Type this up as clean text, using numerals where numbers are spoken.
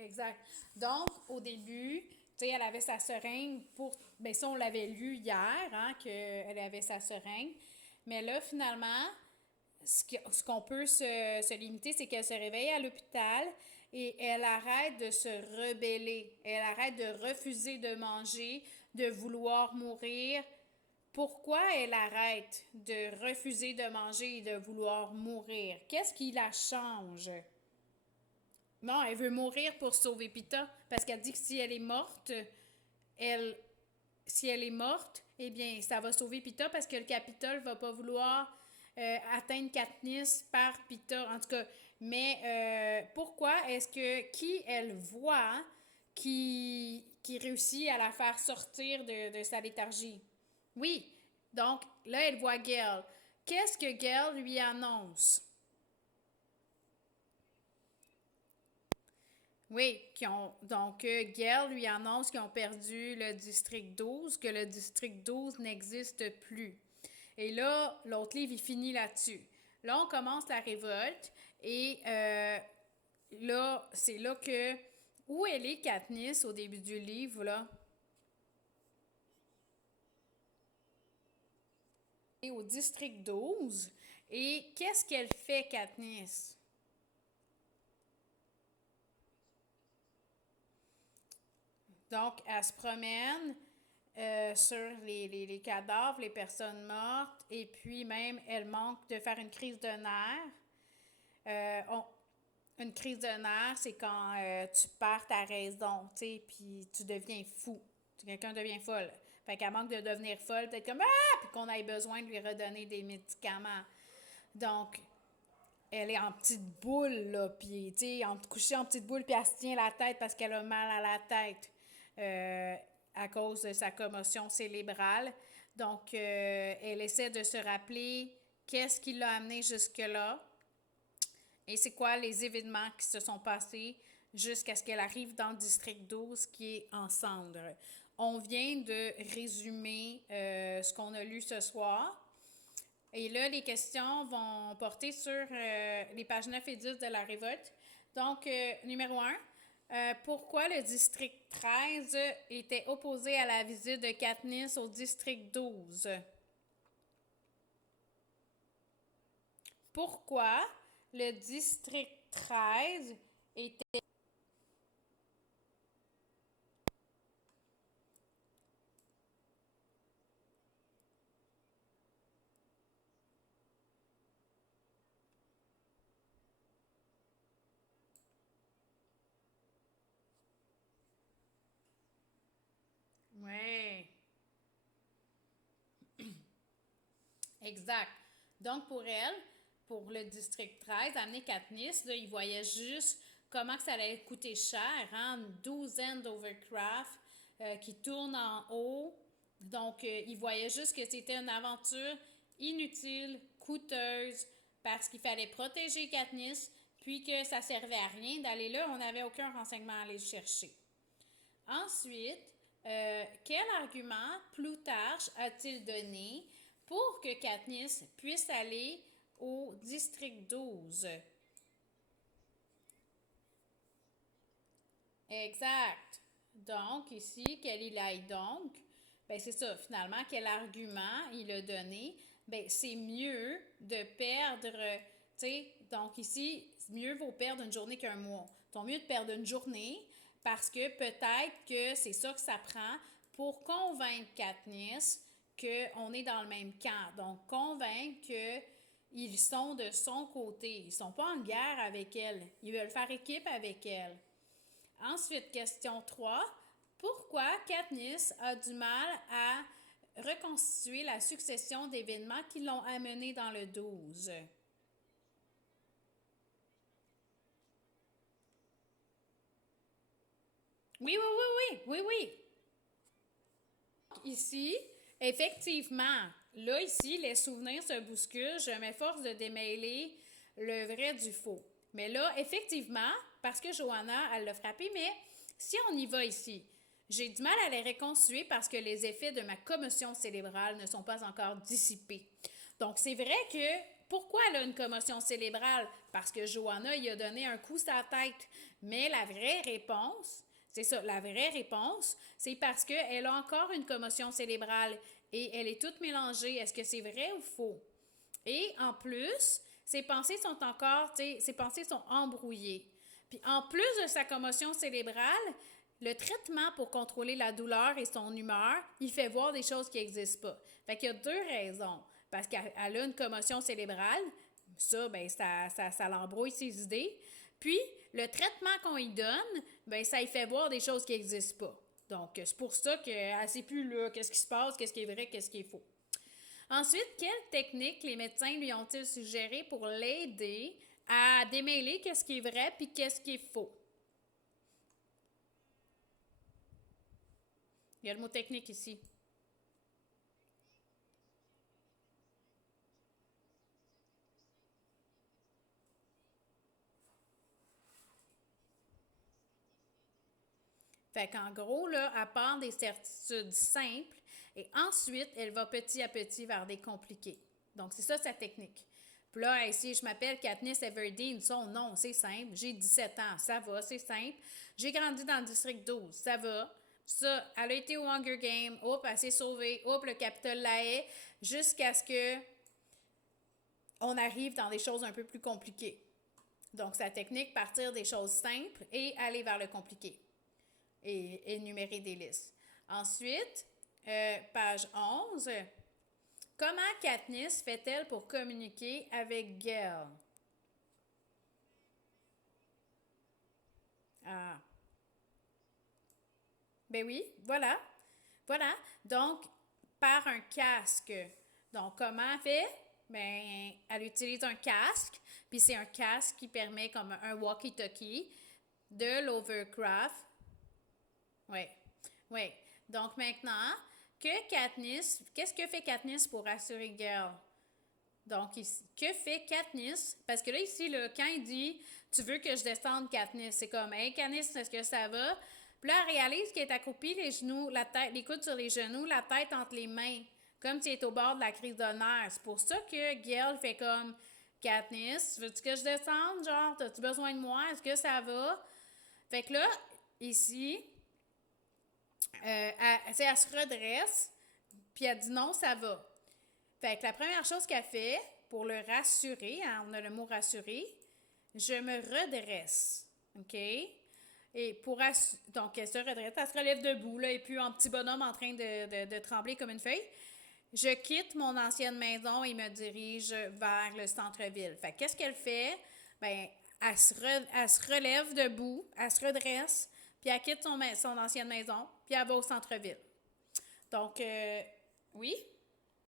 exact. Donc, au début, tu sais, elle avait sa seringue pour. Ben, ça, on l'avait lu hier, hein, qu'elle avait sa seringue. Mais là, finalement, ce qu'on peut se limiter, c'est qu'elle se réveille à l'hôpital et elle arrête de se rebeller. Elle arrête de refuser de manger, de vouloir mourir. Pourquoi elle arrête de refuser de manger et de vouloir mourir? Qu'est-ce qui la change? Non, elle veut mourir pour sauver Pita parce qu'elle dit que si elle est morte, elle, si elle est morte, eh bien, ça va sauver Pita parce que le Capitole va pas vouloir atteindre Katniss par Pita. En tout cas, mais pourquoi est-ce que qui elle voit qui réussit à la faire sortir de sa léthargie? Oui, donc là, elle voit Gale. Qu'est-ce que Gale lui annonce? Oui, donc Gale lui annonce qu'ils ont perdu le district 12, que le district 12 n'existe plus. Et là, l'autre livre, il finit là-dessus. Là, on commence la révolte et là, c'est là que... Où elle est, Katniss, au début du livre, là? Et au district 12. Et qu'est-ce qu'elle fait, Katniss? Donc, elle se promène sur les cadavres, les personnes mortes, et puis même, elle manque de faire une crise de nerfs. Une crise de nerfs, c'est quand tu perds ta raison, tu sais, puis tu deviens fou. Quelqu'un devient folle. Fait qu'elle manque de devenir folle, peut-être comme ah, puis qu'on ait besoin de lui redonner des médicaments. Donc, elle est en petite boule, là, puis, tu sais, couchée en petite boule, puis elle se tient la tête parce qu'elle a mal à la tête euh, à cause de sa commotion cérébrale. Donc, elle essaie de se rappeler qu'est-ce qui l'a amené jusque-là et c'est quoi les événements qui se sont passés jusqu'à ce qu'elle arrive dans le district 12 qui est en cendres. On vient de résumer ce qu'on a lu ce soir. Et là, les questions vont porter sur les pages 9 et 10 de la révolte. Donc, numéro un, pourquoi le district 13 était opposé à la visite de Katniss au district 12? Pourquoi le district 13 était... Ouais, exact. Donc, pour elle, pour le district 13, amener Katniss, là, il voyait juste comment que ça allait coûter cher, hein? Une douzaine d'Overcraft qui tournent en haut. Donc, il voyait juste que c'était une aventure inutile, coûteuse, parce qu'il fallait protéger Katniss, puis que ça servait à rien d'aller là. On n'avait aucun renseignement à aller chercher. Ensuite, quel argument Plutarche a-t-il donné pour que Katniss puisse aller au district 12? Exact. Donc, ici, quel il aille donc? Ben, c'est ça, finalement, quel argument il a donné? Ben, c'est mieux de perdre, tu sais, donc ici, mieux vaut perdre une journée qu'un mois. Donc, mieux de perdre une journée parce que peut-être que c'est ça que ça prend pour convaincre Katniss qu'on est dans le même camp. Donc, convaincre qu'ils sont de son côté. Ils sont pas en guerre avec elle. Ils veulent faire équipe avec elle. Ensuite, question 3. Pourquoi Katniss a du mal à reconstituer la succession d'événements qui l'ont amené dans le 12? Oui, oui, oui, oui, oui, oui. Ici, effectivement, là, ici, les souvenirs se bousculent. Je m'efforce de démêler le vrai du faux. Mais là, effectivement, parce que Johanna, elle l'a frappé, mais si on y va ici, j'ai du mal à les reconstruire parce que les effets de ma commotion cérébrale ne sont pas encore dissipés. Donc, c'est vrai que pourquoi elle a une commotion cérébrale? Parce que Johanna, il a donné un coup sur la tête. Mais la vraie réponse, c'est ça, la vraie réponse, c'est parce qu'elle a encore une commotion cérébrale et elle est toute mélangée. Est-ce que c'est vrai ou faux? Et en plus, ses pensées sont encore, tu sais, ses pensées sont embrouillées. Puis en plus de sa commotion cérébrale, le traitement pour contrôler la douleur et son humeur, il fait voir des choses qui n'existent pas. Fait qu'il y a deux raisons. Parce qu'elle a une commotion cérébrale, ça, ben, ça l'embrouille ses idées. Puis, le traitement qu'on lui donne, ben, ça lui fait voir des choses qui n'existent pas. Donc, c'est pour ça qu'elle ne sait plus là, qu'est-ce qui se passe, qu'est-ce qui est vrai, qu'est-ce qui est faux. Ensuite, quelle technique les médecins lui ont-ils suggéré pour l'aider à démêler qu'est-ce qui est vrai puis qu'est-ce qui est faux? Il y a le mot technique ici. Fait qu'en gros, là, elle part des certitudes simples et ensuite, elle va petit à petit vers des compliqués. Donc, c'est ça sa technique. Puis là, ici, je m'appelle Katniss Everdeen. Son nom, c'est simple. J'ai 17 ans, ça va, c'est simple. J'ai grandi dans le district 12, ça va. Ça, elle a été au Hunger Games. Hop, elle s'est sauvée. Hop, le Capitole la hait. Jusqu'à ce que on arrive dans des choses un peu plus compliquées. Donc, sa technique, partir des choses simples et aller vers le compliqué et énumérer des listes. Ensuite, page 11. Comment Katniss fait-elle pour communiquer avec Gale? Ah, ben oui, voilà. Voilà. Donc, par un casque. Donc, comment elle fait? Ben, elle utilise un casque, puis c'est un casque qui permet comme un walkie-talkie de l'Overcraft. Oui, oui. Donc maintenant, qu'est-ce que fait Katniss pour rassurer Gale? Donc, que fait Katniss? Parce que là, ici, là, quand il dit tu veux que je descende Katniss, c'est comme hey Katniss, est-ce que ça va? Puis là, elle réalise qu'elle est accroupie, les genoux, la tête, les coudes sur les genoux, la tête entre les mains, comme si elle est au bord de la crise de nerfs. C'est pour ça que Gale fait comme Katniss, veux-tu que je descende? Genre, as-tu besoin de moi? Est-ce que ça va? Fait que là, ici, elle se redresse, puis elle dit non, ça va. Fait que la première chose qu'elle fait, pour le rassurer, hein, on a le mot rassurer, je me redresse. OK? Et donc, elle se redresse, elle se relève debout, là, et puis en petit bonhomme en train de trembler comme une feuille. Je quitte mon ancienne maison et me dirige vers le centre-ville. Fait qu'est-ce qu'elle fait? Ben, elle se relève debout, elle se redresse, puis elle quitte son ancienne maison, puis elle va au centre-ville. Donc, oui?